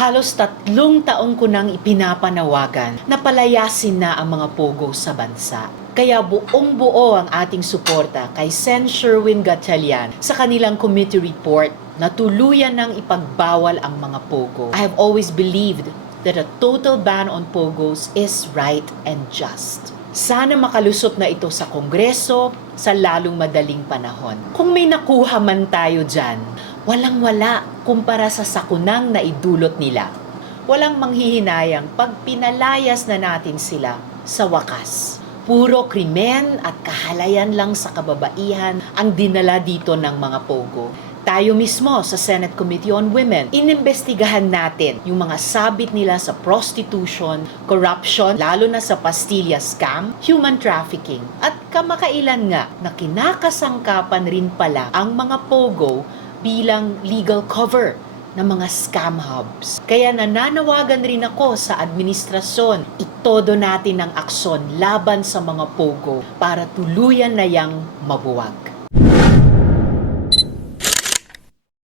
Halos tatlong taong ko nang ipinapanawagan na palayasin na ang mga pogo sa bansa. Kaya buong buo ang ating suporta kay Sen. Sherwin Gatchalian sa kanilang committee report na tuluyan ng ipagbawal ang mga pogo. I have always believed that a total ban on pogos is right and just. Sana makalusot na ito sa Kongreso sa lalong madaling panahon. Kung may nakuha man tayo dyan, walang-wala kumpara sa sakunang na idulot nila. Walang manghihinayang pag pinalayas na natin sila sa wakas. Puro krimen at kahalayan lang sa kababaihan ang dinala dito ng mga pogo. Tayo mismo sa Senate Committee on Women, inimbestigahan natin yung mga sabit nila sa prostitution, corruption, lalo na sa pastilla scam, human trafficking, at kamakailan nga na kinakasangkapan rin pala ang mga pogo bilang legal cover ng mga scam hubs. Kaya nananawagan rin ako sa administrasyon, itodo natin ang aksyon laban sa mga pogo para tuluyan na yang mabuwag.